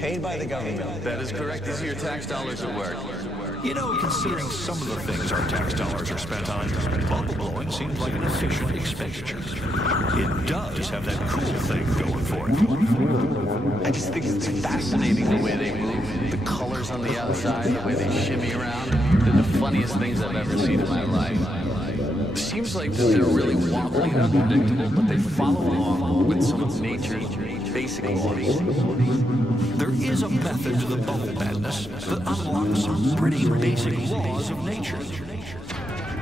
Paid by the government. That is correct. These are your tax dollars at work. You know, considering some of the things our tax dollars are spent on, bubble blowing seems like an efficient expenditure. It does have that cool thing going for it. I just think it's fascinating the way they move, the colors on the outside, the way they shimmy around. They're the funniest things I've ever seen in my life. Seems like that they're really wobbly and unpredictable, but they follow along with some of nature's basic laws. There is a method to the bubble madness that unlocks some pretty basic laws of nature.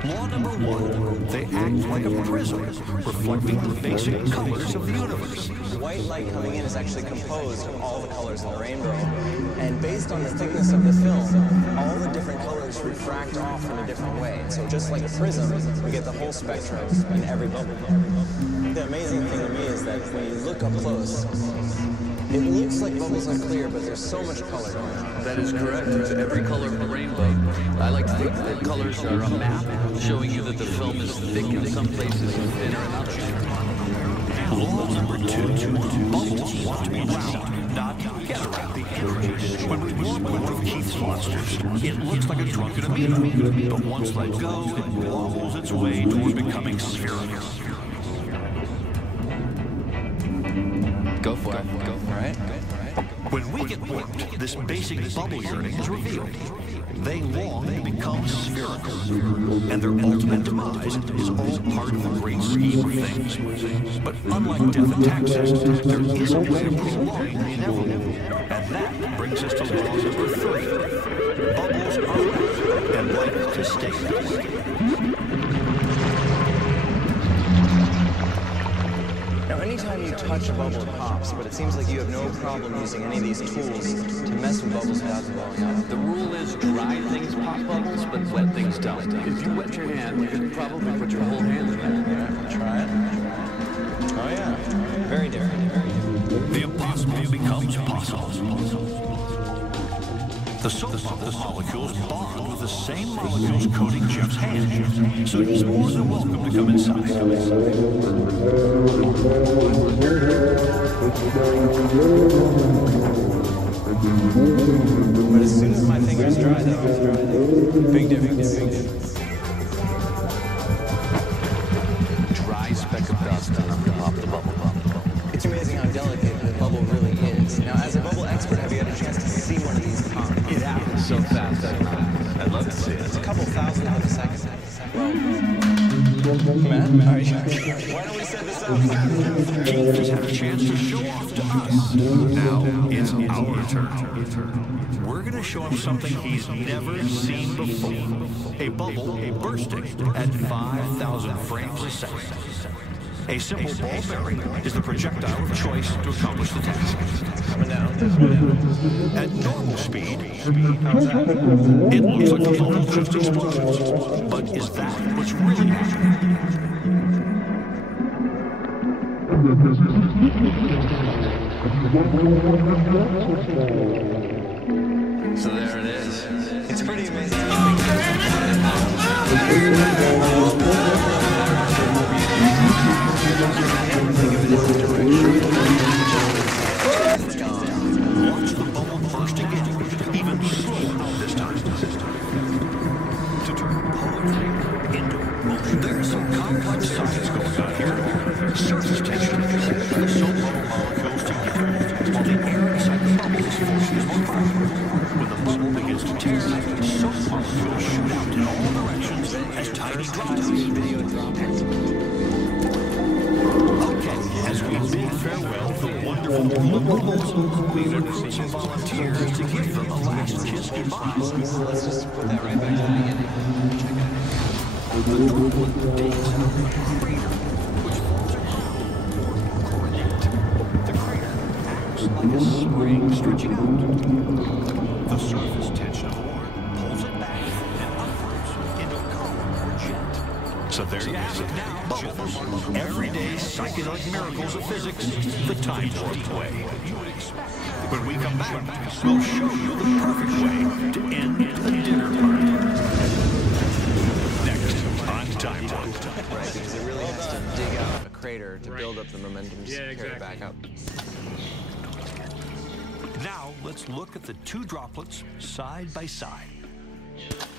Law number one, they act like a prism, reflecting the basic colors of the universe. White light coming in is actually composed of all the colors in the rainbow. And based on the thickness of the film, all the different colors refract off in a different way. So just like a prism, we get the whole spectrum in every bubble. The amazing thing to me is that when you look up close, it looks like bubbles are clear, but there's so much color going on. That is correct. There's every color of the rainbow. I like to think that colors are a map showing you that the film is thick in some places and thinner in others. Law number two, bubbles want to be round, not get around the edge. When we warm one of Keith's monsters, it looks like a drunken amoeba, but once let go, it wobbles its way toward becoming spherical. Go for it. Go for it. When we get warped, this basic bubble yearning is revealed. They long to become spherical, and their ultimate demise is all part of the great scheme of things. But unlike death and taxes, there is a way to prolong the inevitable. And that brings us to law number 3. Bubbles are round and like to stay that way. Now, anytime you touch a bubble, it pops, but it seems like you have no problem using any of these tools to mess with bubbles without them blowing up. The rule is dry things pop bubbles, but wet things don't. If you wet your hand, you can probably put your whole hand in there. Yeah, try it. Oh, yeah. Very different. The impossible becomes possible. The soap bubble molecules bond with the same molecules coating Jeff's hand, so he's more than welcome to come inside. But as soon as my fingers dry, though, big difference. Dry speck of dust off the bubble. It's amazing how delicate the bubble really is. Now, as a bubble expert, have you had a chance to see one of these pop? It happens so fast. I'd love to see it. It's a couple thousand of a second. Well, Matt, why don't we set this up? Keith has had a chance to show off to us. Now it's our turn. We're going to show him something he's never seen before. A bubble bursting at 5,000 frames a second. A simple ball bearing is the projectile of choice to accomplish the task. Coming down. At normal speed, it looks like the bubble just explodes. But is that what's really happening? So there it is. It's pretty amazing. Watch the bubble burst again, even slower this time. To turn poetry into motion. There's some complex science going on here. Surface tension holds the soap bubble molecules together, while the air inside the bubble is forcing them apart. When the bubble begins to tear, soap molecules shoot out in all directions as tiny droplets. As we bid farewell to the wonderful world of bubbles, we recruit some volunteers to give them a last kiss goodbye. Let's just put that right back to the beginning. The droplet days out of the crater, which falls around or correlate. The crater acts like a spring stretching out. The surface tension horn pulls it back and upwards into a column or jet. So there you have it now. Bubbles, everyday psychedelic miracles of physics, the time-warped way. When we come back, we'll show you the perfect way to end the dinner party. Next on Time Warp. Right, because it really has to dig out a crater to build up the momentum to carry it back up. Now let's look at the two droplets side by side.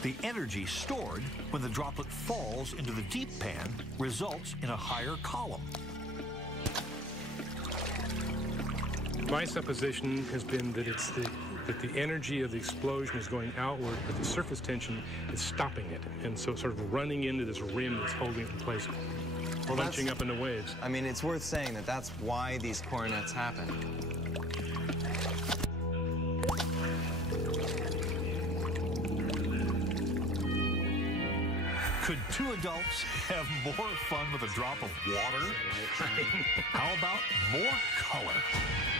The energy stored when the droplet falls into the deep pan results in a higher column. My supposition has been that that the energy of the explosion is going outward, but the surface tension is stopping it, and so sort of running into this rim that's holding it in place, bunching up into waves. I mean, it's worth saying that that's why these coronets happen. Could two adults have more fun with a drop of water? How about more color?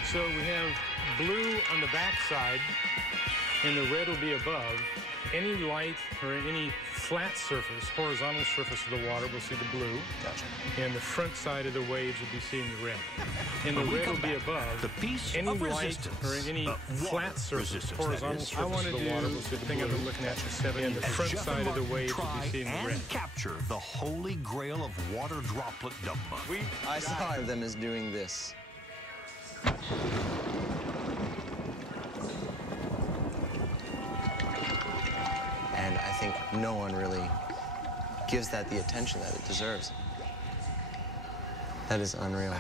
So we have blue on the back side, and the red will be above. Any light or any flat surface, horizontal surface of the water, will see the blue. Gotcha. And the front side of the waves will be seeing the red. And the red will be above. The piece any of light resistance, or any flat surface, resistance, horizontal surface I want of the water will see the blue. I've been looking at and the As front Jeff side and of the Martin waves will try be seeing the and red. capture the holy grail of water droplet dogma. I saw them as doing this. And I think no one really gives that the attention that it deserves. That is unreal.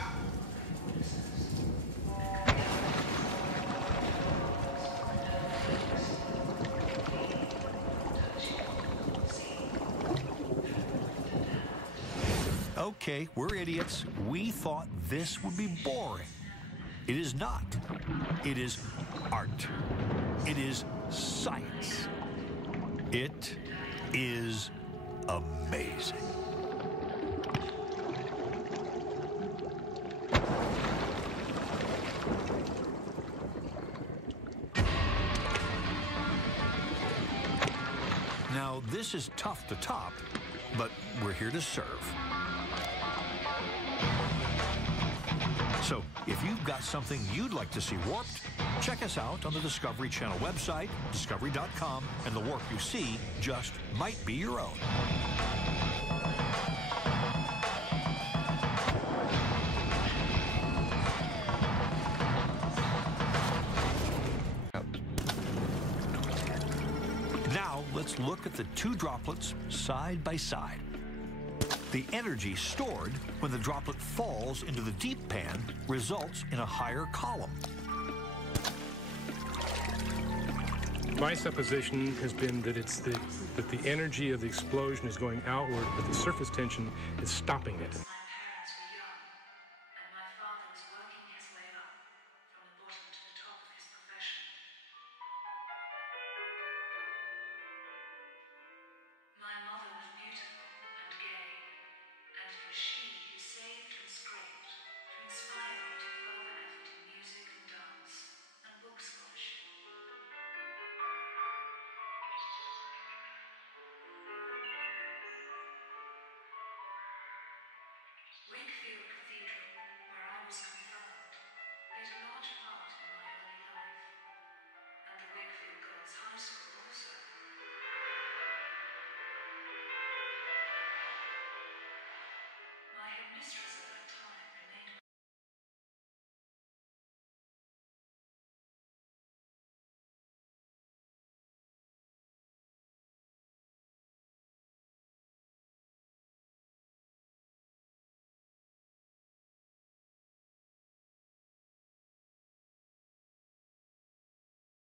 Okay, we're idiots. We thought this would be boring. It is not. It is art. It is science. It is amazing. Now, this is tough to top, but we're here to serve. So, if you've got something you'd like to see warped, check us out on the Discovery Channel website, discovery.com, and the warp you see just might be your own. Now, let's look at the two droplets side by side. The energy stored when the droplet falls into the deep pan results in a higher column. My supposition has been that that the energy of the explosion is going outward, but the surface tension is stopping it. My parents were young, and my father was working his way up from the bottom to the top of his profession. My mother was beautiful and gay, and it was she who saved and scraped to inspire me to further effort in music and dance and book scholarship. Wakefield Cathedral, where I was confirmed, played a large part in my early life, and the Wakefield Girls' High School also. My headmistress